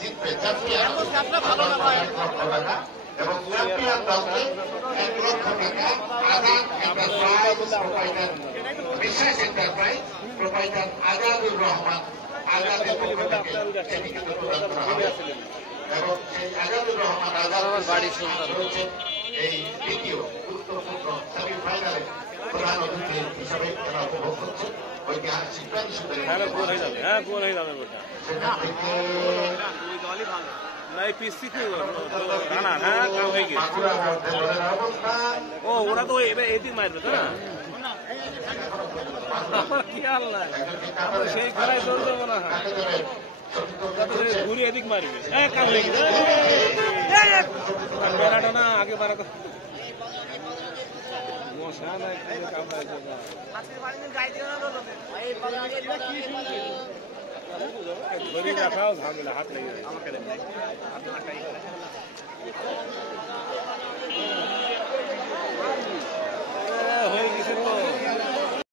জিতবে চ্যাম্পিয়ন 1,00,000 টাকা এবং চ্যাম্পিয়ন দলকে 1,00,000 টাকা আজাদ এন্টারপ্রাইজ প্রোপাইটার বিশ্বাস এন্টারপ্রাইজ প্রোপাইটার আজাদুর রহমান আজাদের পক্ষ থেকে সেটিকে প্রদান করা হবে এবং সেই আজাদুর রহমান আজাদ রয়েছেন এই দ্বিতীয় গুরুত্বপূর্ণ সেমিফাইনালে প্রধান অতিথি হিসাবে তারা উপভোগ করছেন ঐতিহাসিক সেখান থেকে ও ওরা তো এদিক মারবে তো না কি আল্লাহ সেই খেলায় চলবে মনে হয় ঘুরে এদিক মারবে কাম হয়ে গেছে বেড়াটা না আগে বাড়া মশা নাই কাম ধরে রাখাও ঝামেলা হাত লেগে